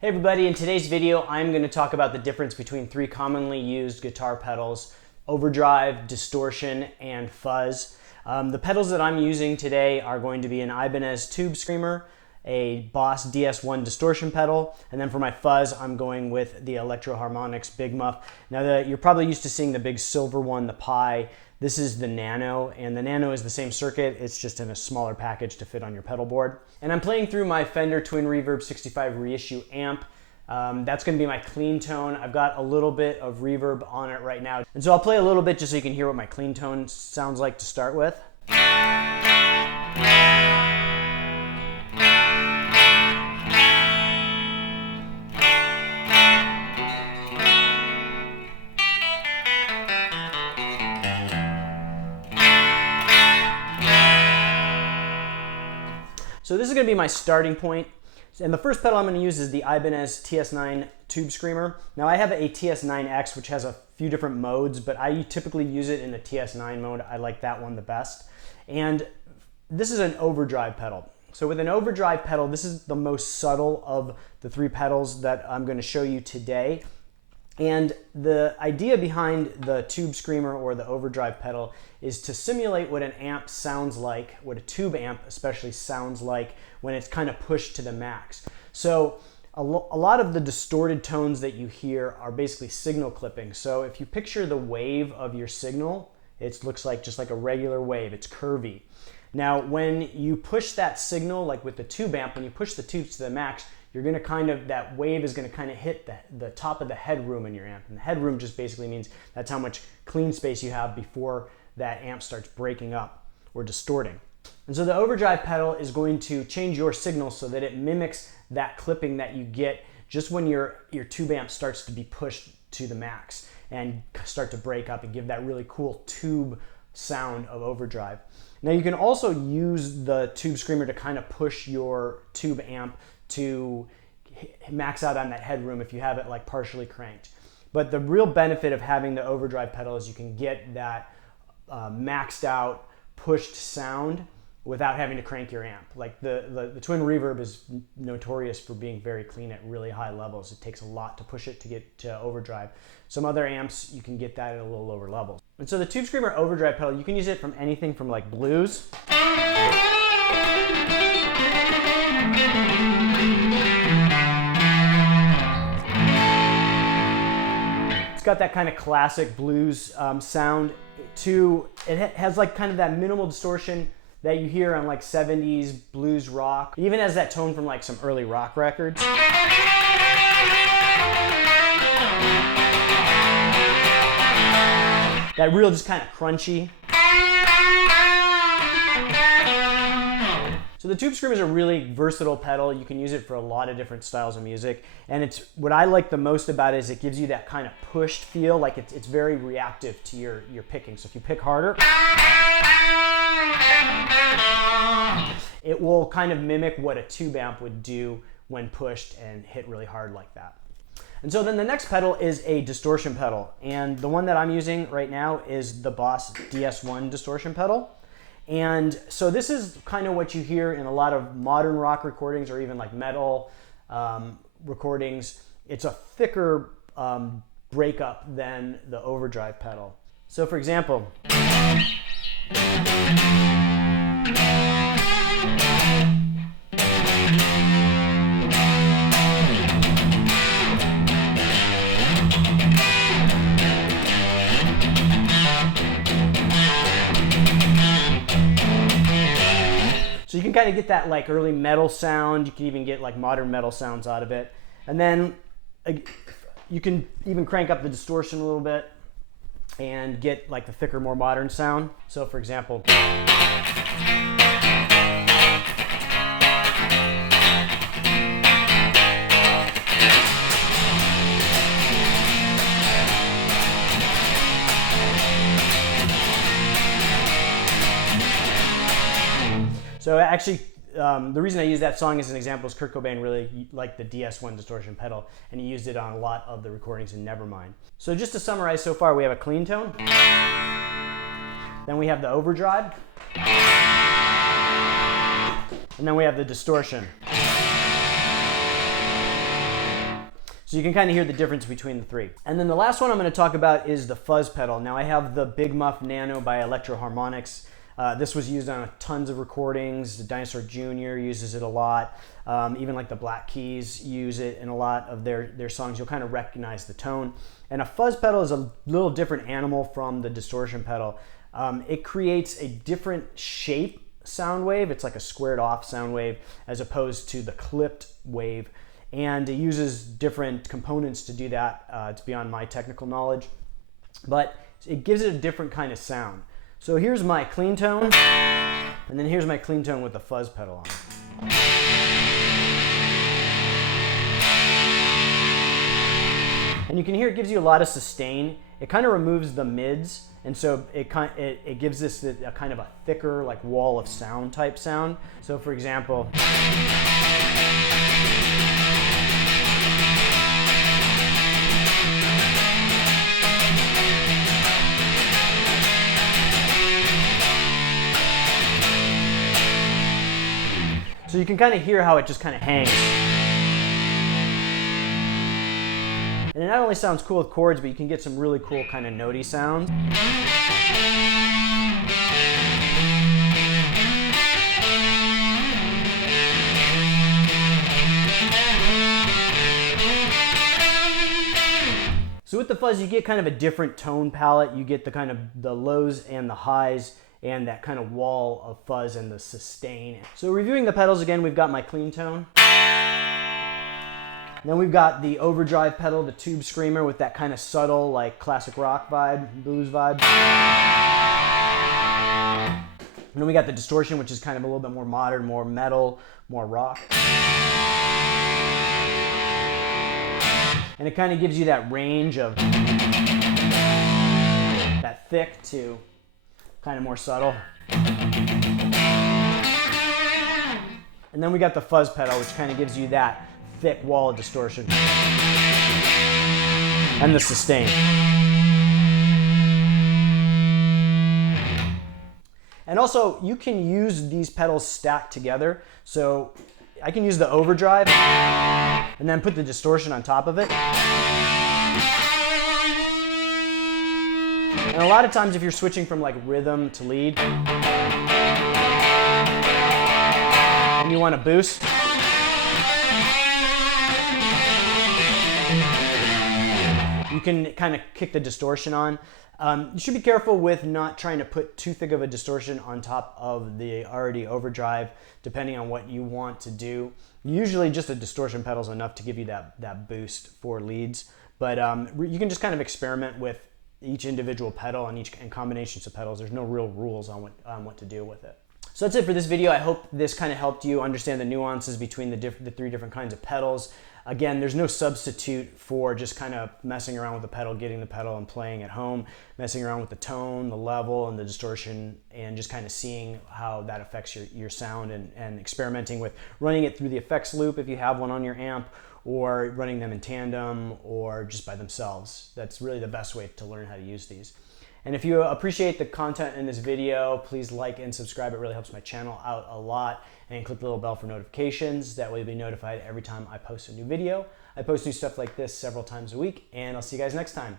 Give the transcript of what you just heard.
Hey everybody, in today's video I'm going to talk about the difference between three commonly used guitar pedals: overdrive, distortion, and fuzz. The pedals that I'm using today are going to be an Ibanez Tubescreamer, a Boss DS1 distortion pedal, and then for my fuzz I'm going with the Electro-Harmonix Big Muff. Now you're probably used to seeing the big silver one, the Pi. This is the Nano, and the Nano is the same circuit, it's just in a smaller package to fit on your pedal board. And I'm playing through my Fender Twin Reverb 65 reissue amp. That's going to be my clean tone. I've got a little bit of reverb on it right now. And so I'll play a little bit just so you can hear what my clean tone sounds like to start with. So this is going to be my starting point. And the first pedal I'm going to use is the Ibanez TS9 Tubescreamer. Now I have a TS9X which has a few different modes, but I typically use it in the TS9 mode. I like that one the best. And this is an overdrive pedal. So with an overdrive pedal, this is the most subtle of the three pedals that I'm going to show you today. And the idea behind the Tubescreamer or the overdrive pedal is to simulate what an amp sounds like, what a tube amp especially sounds like when it's kind of pushed to the max. So a lot of the distorted tones that you hear are basically signal clipping. So if you picture the wave of your signal, it looks like just like a regular wave, it's curvy. Now when you push that signal, like with the tube amp, when you push the tubes to the max, you're going to that wave is going to kind of hit the top of the headroom in your amp. And the headroom just basically means that's how much clean space you have before that amp starts breaking up or distorting. And so the overdrive pedal is going to change your signal so that it mimics that clipping that you get just when your tube amp starts to be pushed to the max and start to break up and give that really cool tube sound of overdrive. Now you can also use the Tubescreamer to kind of push your tube amp to max out on that headroom if you have it like partially cranked. But the real benefit of having the overdrive pedal is you can get that maxed out pushed sound without having to crank your amp. Like the Twin Reverb is notorious for being very clean at really high levels. It takes a lot to push it to get to overdrive. Some other amps, you can get that at a little lower levels. And so the Tubescreamer overdrive pedal, you can use it from anything from like blues. It's got that kind of classic blues sound to, it has like kind of that minimal distortion that you hear on like 70s blues rock. It even has that tone from like some early rock records. That real just kind of crunchy. So the Tubescreamer is a really versatile pedal. You can use it for a lot of different styles of music. And it's what I like the most about it is it gives you that kind of pushed feel, like it's very reactive to your picking. So if you pick harder, it will kind of mimic what a tube amp would do when pushed and hit really hard like that. And so then the next pedal is a distortion pedal. And the one that I'm using right now is the Boss DS1 distortion pedal. And so this is kind of what you hear in a lot of modern rock recordings or even like metal recordings. It's a thicker breakup than the overdrive pedal. So for example, so you can kind of get that like early metal sound. You can even get like modern metal sounds out of it. And then you can even crank up the distortion a little bit and get like the thicker, more modern sound. So for example, so actually, the reason I use that song as an example is Kurt Cobain really liked the DS1 distortion pedal, and he used it on a lot of the recordings in Nevermind. So just to summarize so far, we have a clean tone, then we have the overdrive, and then we have the distortion. So you can kind of hear the difference between the three. And then the last one I'm going to talk about is the fuzz pedal. Now I have the Big Muff Nano by Electro-Harmonix. This was used on tons of recordings. The Dinosaur Jr. uses it a lot. Even like the Black Keys use it in a lot of their songs. You'll kind of recognize the tone. And a fuzz pedal is a little different animal from the distortion pedal. It creates a different shape sound wave. It's like a squared off sound wave as opposed to the clipped wave. And it uses different components to do that. It's beyond my technical knowledge, but it gives it a different kind of sound. So here's my clean tone, and then here's my clean tone with the fuzz pedal on. And you can hear it gives you a lot of sustain. It kind of removes the mids, and so it gives this a kind of a thicker, like wall of sound type sound. So for example, so you can kind of hear how it just kind of hangs. And it not only sounds cool with chords, but you can get some really cool kind of notey sounds. So with the fuzz, you get kind of a different tone palette. You get the kind of the lows and the highs, and that kind of wall of fuzz and the sustain. So reviewing the pedals again, we've got my clean tone. Then we've got the Overdrive pedal, the Tubescreamer, with that kind of subtle, like classic rock vibe, blues vibe. And then we got the Distortion, which is kind of a little bit more modern, more metal, more rock. And it kind of gives you that range of that thick to kind of more subtle. And then we got the fuzz pedal, which kind of gives you that thick wall of distortion and the sustain. And also, you can use these pedals stacked together. So I can use the Overdrive and then put the distortion on top of it. And a lot of times if you're switching from like rhythm to lead and you want to boost, you can kind of kick the distortion on. You should be careful with not trying to put too thick of a distortion on top of the already Overdrive, depending on what you want to do. Usually just a distortion pedal is enough to give you that boost for leads, but you can just kind of experiment with each individual pedal and combinations of pedals. There's no real rules on what to do with it. So that's it for this video. I hope this kind of helped you understand the nuances between the three different kinds of pedals. Again, there's no substitute for just kind of messing around with the pedal, getting the pedal and playing at home, messing around with the tone, the level, and the distortion, and just kind of seeing how that affects your sound, and experimenting with running it through the effects loop if you have one on your amp, or running them in tandem, or just by themselves. That's really the best way to learn how to use these. And if you appreciate the content in this video, please like and subscribe. It really helps my channel out a lot. And click the little bell for notifications. That way you'll be notified every time I post a new video. I post new stuff like this several times a week, and I'll see you guys next time.